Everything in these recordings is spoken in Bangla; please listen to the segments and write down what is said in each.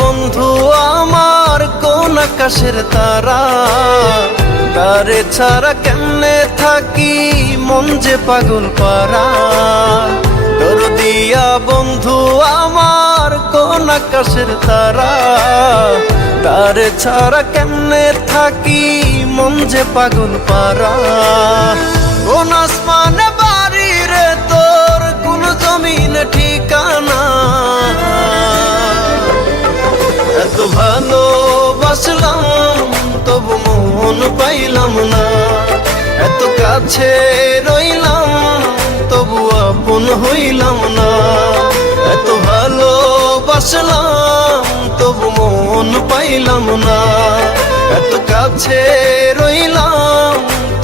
বন্ধু আমার কোন আকাশের তারা, তারে ছাড়া কেমনে থাকি মন যে পাগল পারা। দরদিয়া বন্ধু আমার কোন আকাশের তারা, তারে ছাড়া কেমনে থাকি মন যে পাগল পারা। কোন আসমানে বাড়ি রে তোর, কোন জমিনে ঠিকানা, এত ভালোবাসলাম তবু মন পাইলাম না। এত কাছে রইলাম তবু আপন হইলাম না। এত ভালোবাসলাম তবু মন পাইলাম না। এত কাছে রইলাম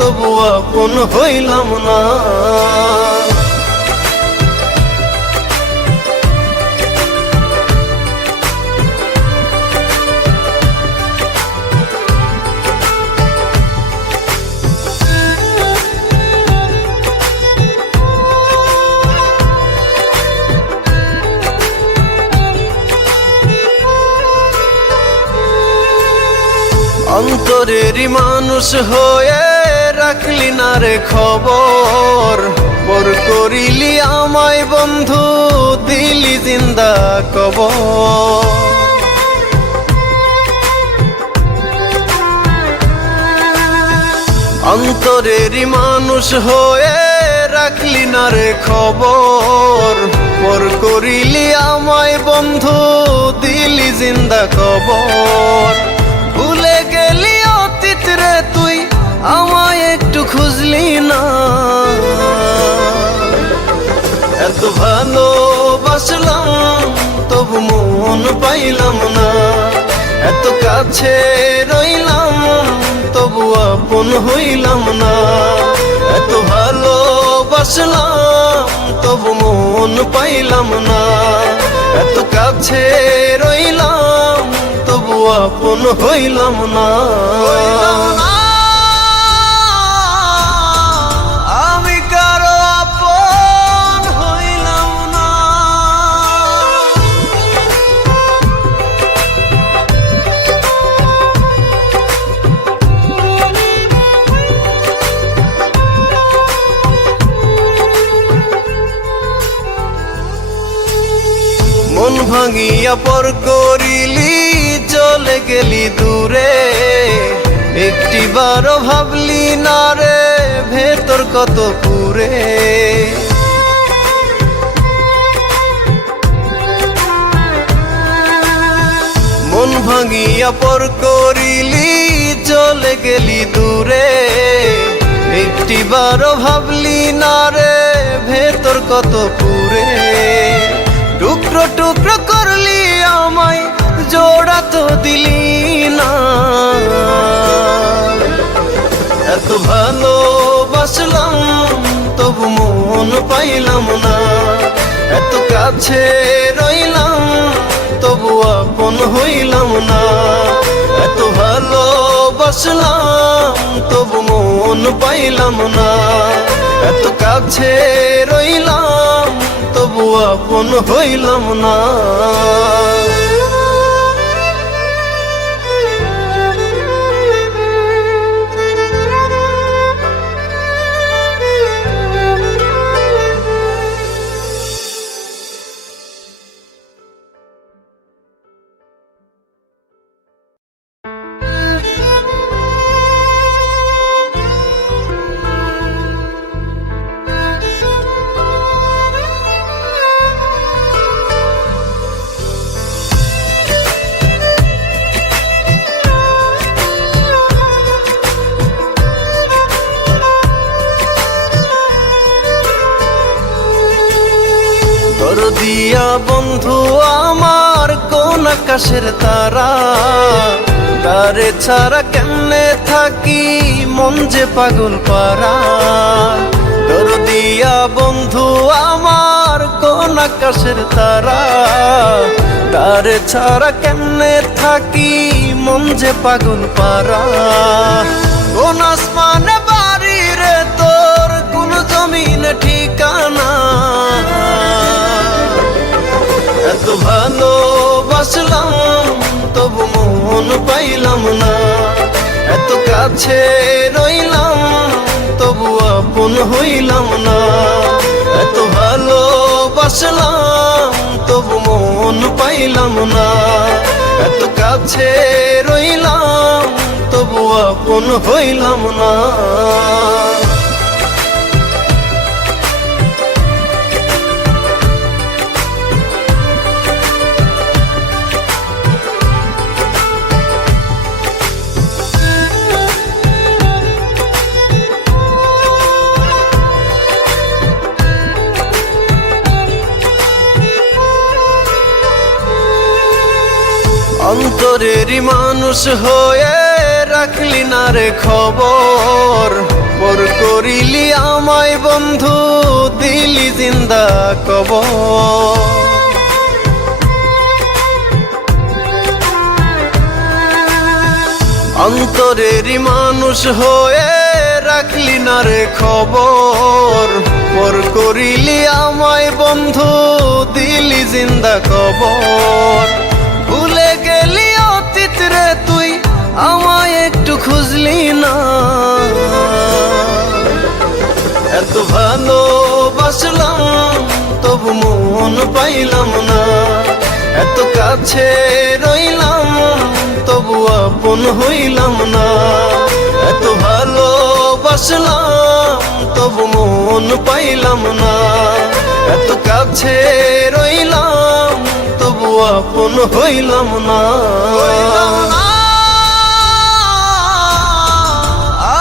তবু আপন হইলাম না। অন্তরেরই মানুষ হয়ে রাখলি না রে খবর, পর করিলি আমায় বন্ধু দিলি জিন্দা কবর। অন্তরেরই মানুষ হয়ে রাখলি না রে খবর, পর করিলি আমায় বন্ধু দিলি জিন্দা কবর। ভুলে গেলি অতীত রে তুই আমায় একটু খুঁজলি না। এত ভালোবাসলাম তবু মন পাইলাম না। এত কাছে রইলাম তবু আপন হইলাম না। এত ভালোবাসলাম তবু মন পাইলাম না। এত কাছে রইলাম তবু আপন হইলাম না। আমি কারো আপন হইলাম না। মন ভাঙিয়া পর করিলি চলে গেলি দূরে, একটিবারও ভাবলি না রে ভেতর কত পুরে। মন ভাঙিয়া পর করিলি চলে গেলি দূরে, একটিবারও ভাবলি না রে ভেতর কত পুরে। টুকরো টুকরো করলি আমায় জোড়া তো দিলি না। এত ভালোবাসলাম তবু মন পাইলাম না। এত কাছে রইলাম তবু আপন হইলাম না। এত ভালোবাসলাম তবু মন পাইলাম না। এত কাছে রইলাম তবু আপন হইলাম না। দরদিয়া বন্ধু আমার কোন আকাশের তারা, তারে ছাড়া কেমনে থাকি মন যে পাগল পারা। দরদিয়া বন্ধু আমার কোন আকাশের তারা, তারে ছাড়া কেমনে থাকি মন যে পাগল পারা। কোন আসমানে বাড়ি রে তোর, কোন জমিনে ঠিকানা, এত ভালোবাসলাম কাছে রইলাম তবু আপন হইলাম না, এত ভালোবাসলাম তবু মন পাইলাম না, এত কাছে রইলাম তবু আপন হইলাম না। অন্তরেরই মানুষ হয়ে রাখলি না রে খবর, পর করিলি আমায় বন্ধু দিলি জিন্দা কবর। অন্তরেরই মানুষ হয়ে রাখলি না রে খবর, পর করিলি আমায় বন্ধু দিলি জিন্দা কবর। ভুলে গেলি অতীত রে তুই আমায় একটু খুঁজলি না, এত ভালোবাসলাম তবু মন পাইলাম না, এত কাছে রইলাম তবু আপন হইলাম না, এত ভালোবাসলাম তবু মন পাইলাম না, এত কাছে রইলাম তবু আপন হইলাম না।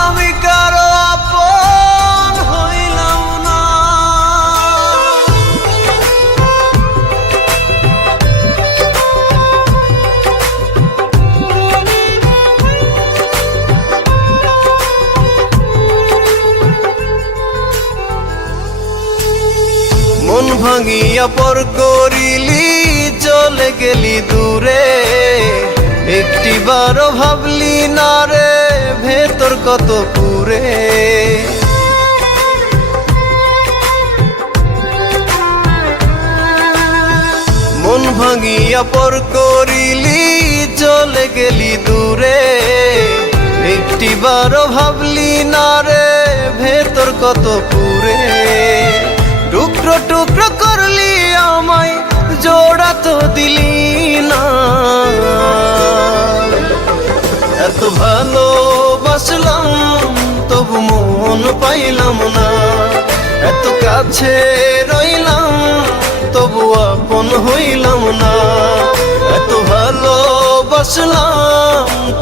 আমি কারো আপন হইলাম না। মন ভাঙিয়া পর করিলি চলে গেলি দূরে, একটিবারও ভাবলি না রে ভেতর কত পুরে। মন ভাঙিয়া পর করিলি চলে গেলি দূরে, একটিবারও ভাবলি না রে ভেতর কত পুরে। টুকরো টুকরো করলি আমায় জোড়া তো দিলি না, এত ভালোবাসলাম তবু মন পাইলাম না, এত কাছে রইলাম তবু আপন হইলাম না, এত ভালোবাসলাম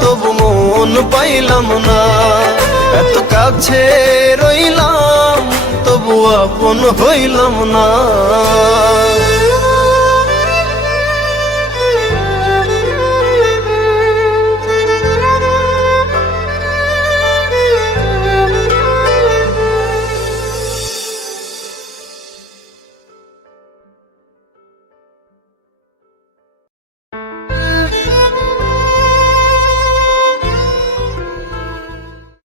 তবু মন পাইলাম না, এত কাছে রইলাম তবু আপন হইলাম না।